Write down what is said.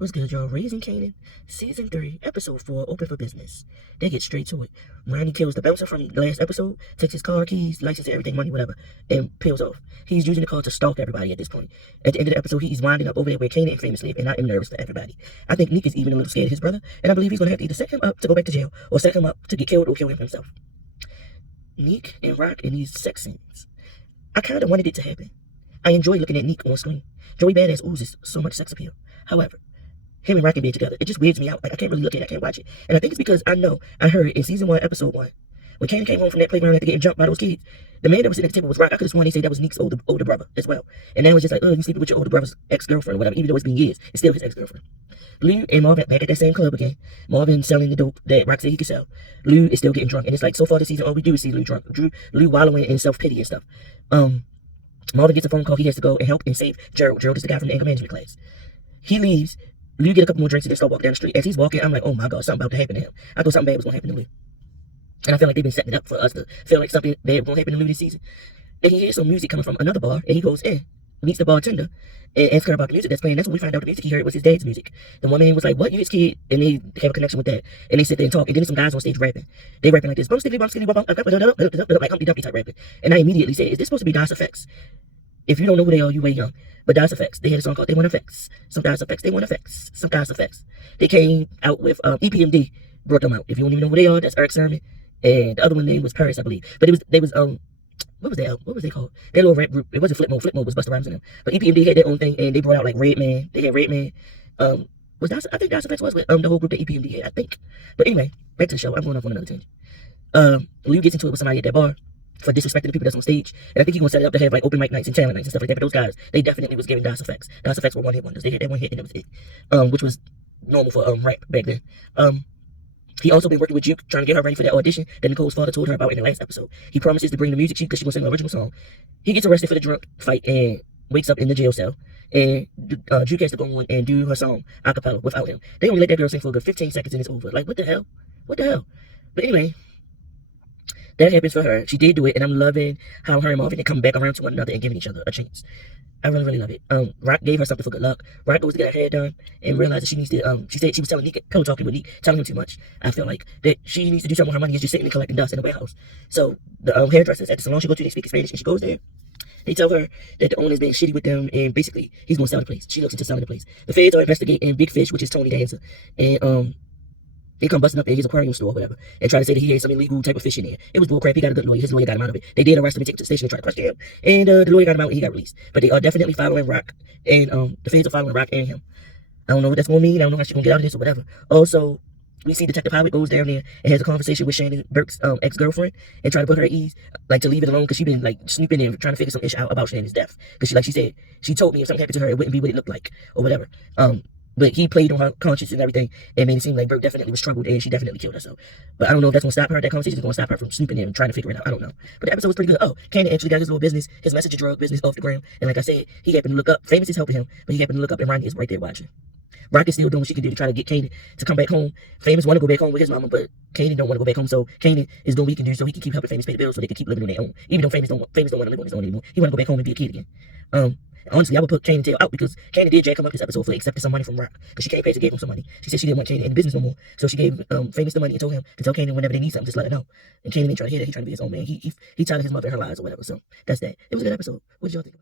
What's good, y'all? Raising Kanan, Season 3, Episode 4, Open for Business. They get straight to it. Ronnie kills the bouncer from the last episode, takes his car, keys, license, everything, money, whatever, and peels off. He's using the car to stalk everybody at this point. At the end of the episode, he's winding up over there where Kanan and Famous live, and I am nervous for everybody. I think Nick is even a little scared of his brother, and I believe he's going to have to either set him up to go back to jail, or set him up to get killed or kill him himself. Nick and Rock in these sex scenes. I kind of wanted it to happen. I enjoy looking at Nick on screen. Joey Badass oozes so much sex appeal. However, him and Rock can be together. It just weirds me out. Like, I can't really look at it. I can't watch it. And I think it's because I heard in Season 1, Episode 1, when Kanan came home from that playground after getting jumped by those kids, the man that was sitting at the table was Rock. I could have sworn they said that was Nick's older brother as well. And then it was just like, oh, you sleeping with your older brother's ex-girlfriend or whatever, even though it's been years. It's still his ex-girlfriend. Lou and Marvin back at that same club again. Marvin selling the dope that Rock said he could sell. Lou is still getting drunk. And it's like, so far this season, all we do is see Lou drunk. Lou wallowing in self-pity and stuff. Marvin gets a phone call. He has to go and help and save Gerald. Gerald is the guy from the anger management class. He leaves. Lou get a couple more drinks and then start walking down the street. As he's walking, I'm like, oh my God, something about to happen to him. I thought something bad was going to happen to Lou. And I feel like they've been setting it up for us to feel like something bad was going to happen to Lou this season. Then he hears some music coming from another bar, and he goes in, meets the bartender, and asks her about the music that's playing. That's when we find out the music he heard was his dad's music. The woman was like, what, you his kid? And they have a connection with that. And they sit there and talk. And then some guys on stage rapping. They rapping like this, bum, skinny, bum, like Humpty Dumpty type rapping. And I immediately said, is this supposed to be DOS Effects? If you don't know who they are, you way young. But DOS Effects, they had a song called They Want Effects. Some DOS Effects, they want effects. Some DOS Effects. They came out with EPMD, brought them out. If you don't even know who they are, that's Eric Sermon. And the other one name was Paris, I believe. But they was what was they called? Their little rap group. It wasn't Flip Mode. Flip Mode was Busta Rhymes in them. But EPMD had their own thing, and they brought out like Redman. They had Redman. I think DOS Effects was with the whole group that EPMD had, I think. But anyway, back to the show. I'm going off on another tangent. Lou gets into it with somebody at that bar for disrespecting the people that's on stage. And I think he's going to set it up to have like open mic nights and talent nights and stuff like that. But those guys, they definitely was giving DOS Effects. DOS Effects were one-hit wonders. They hit that one hit and that was it. Which was normal for rap back then. He also been working with Juke, trying to get her ready for that audition that Nicole's father told her about in the last episode. He promises to bring the music sheet because she's going to sing the original song. He gets arrested for the drunk fight and wakes up in the jail cell. And Juke has to go on and do her song a cappella without him. They only let that girl sing for a good 15 seconds and it's over. Like, what the hell? What the hell? But anyway, that happens for her. She did do it, and I'm loving how her and Marvin come back around to one another and giving each other a chance. I really, really love it. Rock gave her something for good luck. Rock goes to get her hair done and realizes she needs to, she said she was telling Nick, pillow talking with Nick, telling him too much. I feel like that she needs to do something with her money is just sitting and collecting dust in the warehouse. So the hairdressers at the salon she goes to, they speak Spanish, and she goes there. They tell her that the owner's being shitty with them, and basically he's going to sell the place. She looks into selling the place. The feds are investigating Big Fish, which is Tony the Dancer, and they come busting up at his aquarium store or whatever and try to say that he had some illegal type of fish in there. It was bullcrap. He got a good lawyer. His lawyer got him out of it. They did arrest him and take him to the station and try to question him. And the lawyer got him out and he got released. But they are definitely following Rock. And the feds are following Rock and him. I don't know what that's going to mean. I don't know how she's going to get out of this or whatever. Also, we see Detective Howard goes down there and has a conversation with Shannon Burke's ex-girlfriend and try to put her at ease, like to leave it alone because she's been like snooping and trying to figure some issue out about Shannon's death. Because she said, she told me if something happened to her, it wouldn't be what it looked like or whatever. But he played on her conscience and everything and made it seem like Burke definitely was troubled and she definitely killed herself. But I don't know if that's going to stop her. That conversation is going to stop her from snooping and trying to figure it out. I don't know. But the episode was pretty good. Oh, Kanan actually got his little business, his messenger drug business off the ground. And like I said, he happened to look up. Famous is helping him, but he happened to look up and Ronnie is right there watching. Rock is still doing what she can do to try to get Kanan to come back home. Famous want to go back home with his mama, but Kanan don't want to go back home. So Kanan is doing what he can do so he can keep helping Famous pay the bills so they can keep living on their own. Even though Famous don't want to live on his own anymore. He want to go back home and be a kid again. Honestly, I would put Kanan Tail out because Kanan did jack him up this episode for accepting some money from Rock. Because she can't pay to give him some money. She said she didn't want Kanan in the business no more. So she gave Famous the money and told him to tell Kanan whenever they need something, just let her know. And Kanan ain't trying to hear that. He trying to be his own man. He tired of his mother and her lies or whatever. So that's that. It was a good episode. What did y'all think?